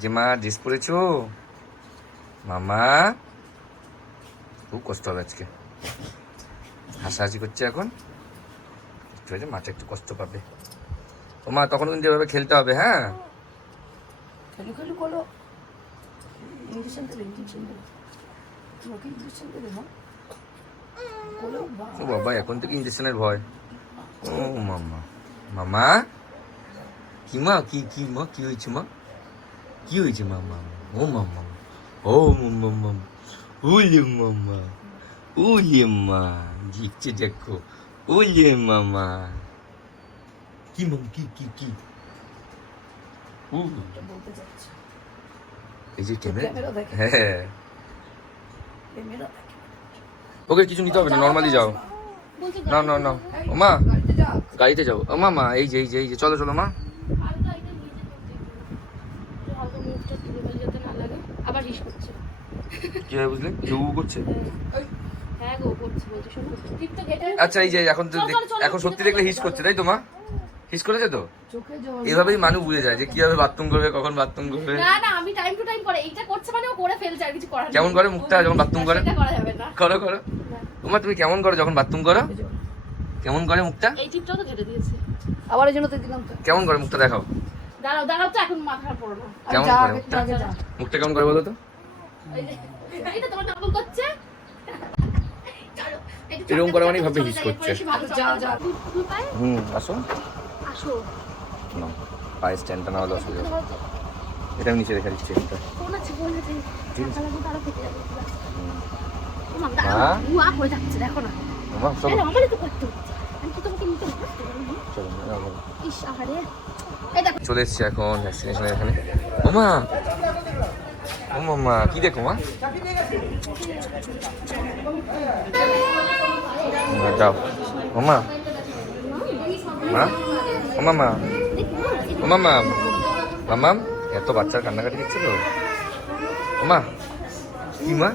যে মা ড্রেস পরেছো মামা, খুব কষ্ট হবে আজকে। হাসাহাসি করছে এখন, একটু হয়েছে মাটা একটু কষ্ট পাবে। ও মা তখন কিন্তু এভাবে খেলতে হবে। হ্যাঁ খেলু খেলু করো, ইঞ্জেকশন দেবে, ইঞ্জেকশন দেবে, তোমাকে ইঞ্জেকশন দেবে মা। ও বাবা এখন থেকে ইঞ্জেকশনের ভয়। ও মামা, মামা কি মা, কি কি মা, কি হয়েছে মা, কি হয়েছে মামা? ও মামা, ও মামা, ওলে মামা, ওলে মা, জিতছে দেখো, ওলে মামা, কি মাম, কি কি কি, ও বলতে যাচ্ছে এই যে ক্যামেরা দেখে, হ্যাঁ। ক্যামেরা দেখে। ওকে কিছু নিতে হবে না, নর্মালি যাও। না না না ও মা, গাড়িতে যা, গাড়িতে যাও। ও মামা এই যে এই যে এই যে, চলো চলো মা। আবার হিস করছে। কি হয় বুঝলে, কেউ করছে। হ্যাঁ গো করছে, বলছে শোন টিপটা কেটে। আচ্ছা এই যে এখন তো এখন সত্যি দেখলে হিস করছে, তাই তো মা? হিস করেছে তো? চোখে জল। এভাবেই মানুষ বুঝে যায় যে কিভাবে বাথরুম করবে, কখন বাথরুম করবে। না না, আমি টাইম টু টাইম করে এইটা করছে মানে ও করে ফেলছে, আর কিছু করার নেই। কেমন করে মুখটা যখন বাথরুম করে? সেটা করা যাবে না। করো করো তোমার, তুমি কেমন করো যখন বাথরুম করো? কেমন করে মুখটা? এই টিপটাও তো কেটে দিয়েছে। আবার এই জন্য তো দিলাম তো। কেমন করে মুখটা দেখাও? দাঁড়াও দাঁড়াও তো, এখন মাথা পড়ো না। কেমন যা, করে আগে মুখটা? আগে যা। মুখটা কেমন করে বলো তো? এই যে এইটা তোমার নকল করছে। চলো এরকম করে মানেই ভাবে হিস করছে। যা যা। আসো আসো। না, পায়ে স্ট্যান্ডটা না হলে অসুবিধা হবে। এটা আমি নিচে রেখে দিচ্ছি এটা। ফোন আছে, ফোন আছে। ঠিক আছে। তাহলে তারা ফেটে যাবে। ও মা, মা? দাঁড়াও, উয়া হয়ে যাচ্ছে, দেখো না। মামা চলো আরে আমারই তো করতে হচ্ছে। আমি কি তোমাকে নিতে পারবো? চলো ইস আহারে। এই দেখো। চলে এসছি এখন ভ্যাকসিনেশনের এখানে। মামা, ও মামা কি দেখো মা? যাও মামা, মা, ও মামা, ও মামা, মামা এত বাচ্চার কান্নাকাটি দিচ্ছে তো। ও মা, কি মা,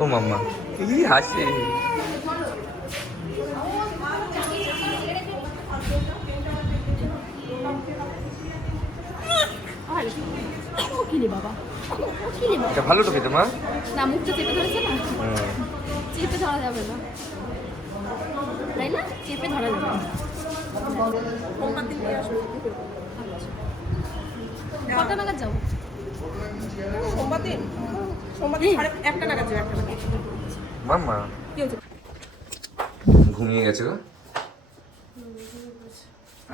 ও মামা কি হাসে। আরে ও কি রে বাবা, ও কি রে বাবা। এটা ভালো তো খেতে মা। না মুখটা চেপে ধরেছে না, চেপে ধরা যাবে না, তাই না? চেপে ধরা যাবে না। কটা নাগাদ যাবো? সোমবার দিন, সোমবার দিন 1:30 নাগাদ যাবে, 1:00 নাগাদ। মামা কি হয়েছে? ঘুমিয়ে গেছে গো,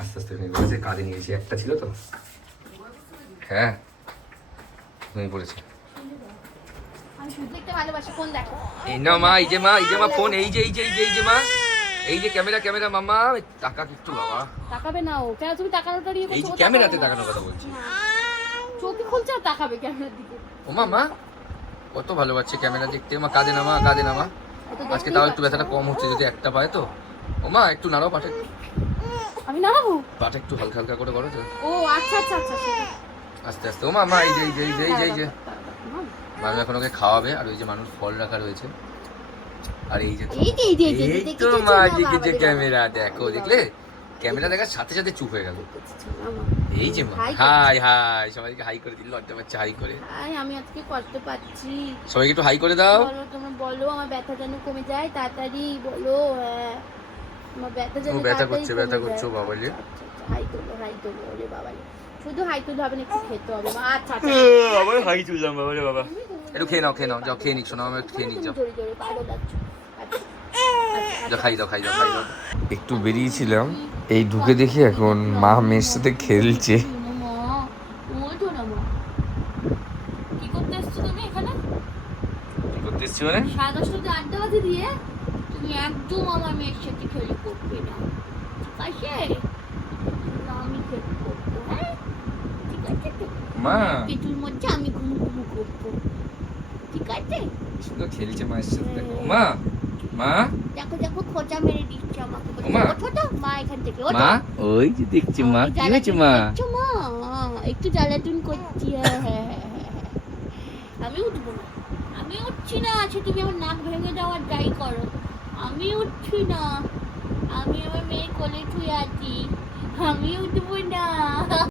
আস্তে আস্তে ঘুমিয়ে পড়েছে। কাঁধে নিয়েছি, একটা ছিল তো। হ্যাঁ ঘুমিয়ে পড়েছে। আমি শুধু দেখতে ভালোবাসি, ফোন দেখো। এই না মা, এই যে মা, এই যে মা ফোন, এই যে এই যে এই যে এই যে মা, এই যে ক্যামেরা ক্যামেরা মামা, টাকা একটু বাবা। তাকাবে না ও, কেন তুমি তাকানোটা নিয়ে এই বলছো? যে ক্যামেরাতে তাকানোর কথা বলছি। চোখে খুলছে আর তাকাবে ক্যামেরার দিকে। ও মামা কত ভালো পাচ্ছে ক্যামেরা দেখতে। মা কাঁদে না মা, কাঁদে না মা। আজকে তাও একটু ব্যথাটা কম হচ্ছে, যদি একটা পায় তো। ও মা একটু নাড়াও পাটে, আমি নাড়াবো? পাটে একটু হালকা হালকা করে করো তো, ও আচ্ছা আচ্ছা আচ্ছা সেটা। আস্তে আস্তে। ও মামা এই যে এই যে এই যে এই যে এই যে মানুষ এখন ওকে খাওয়াবে। আর ওই যে মানুষ ফল রাখা রয়েছে। আর এই যে এই তো মা দেখেছে ক্যামেরা, দেখো দেখলে ক্যামেরা দেখার সাথে সাথে চুপ হয়ে গেল। এই যে মা, হাই হাই, সবাইকে হাই করে দিল, লজ্জা পাচ্ছে হাই করে। আই আমি আজকে কষ্ট পাচ্ছি। সবাইকে একটু হাই করে দাও। বলো, তোমরা বলো আমার ব্যথা যেন কমে যায় তাড়াতাড়ি, বলো। হ্যাঁ আমার ব্যথা যেন ও ব্যথা তাড়াতাড়ি করছে, ব্যথা কমে করছে যায়। বাবা রে। হাই তোলো, হাই তোলো, ওরে বাবা রে। শুধু হাই তুলতে হবে না, একটু খেতে হবে। আচ্ছা আচ্ছা আবার হাই তুললাম বাবা রে বাবা। একটু খেয়ে নাও, খেয়ে নাও, যাও খেয়ে নিক, শোনো আমার একটু খেয়ে নিক, যাও জোরে জোরে পাগল যাচ্ছ। যাও খাই দাও, খাই দাও, খাই দাও। একটু বেরিয়েছিলাম, এই ঢুকে দেখি এখন মা মেয়ের সাথে খেলছে। কি করতে এসছো তুমি এখানে? কি করতে এসছি মানে? 10:30 আড্ডা বাজি দিয়ে তুমি একদম আমার মেয়ের সাথে খেলে করবে না, ঠিক আছে? না, আমি খেলে করবো, হ্যাঁ ঠিক আছে তো? মা পেটুর মধ্যে আমি ঘুমু ঘুমু করবো, ঠিক আছে? শুধু খেলছে মায়ের সাথে, দেখো মা, মা, দেখো দেখো খোঁচা মেরে দিচ্ছে আমাকে, বলছে, ওমা। ওঠো তো মা এখান থেকে, ওঠো। মা ওই যে দেখছি মা, আমি কি হয়েছে জ্বালাতন মা? করছো, মা একটু জ্বালাতন করছি, হ্যাঁ হ্যাঁ হ্যাঁ হ্যাঁ, হ্যাঁ। আমি উঠবো না, আমি উঠছি না। আছে তুমি আমার নাক ভেঙে যাওয়ার যাই করো, আমি উঠছি না। আমি আমার মেয়ে কোলে শুয়ে আছি, আমি উঠবো না।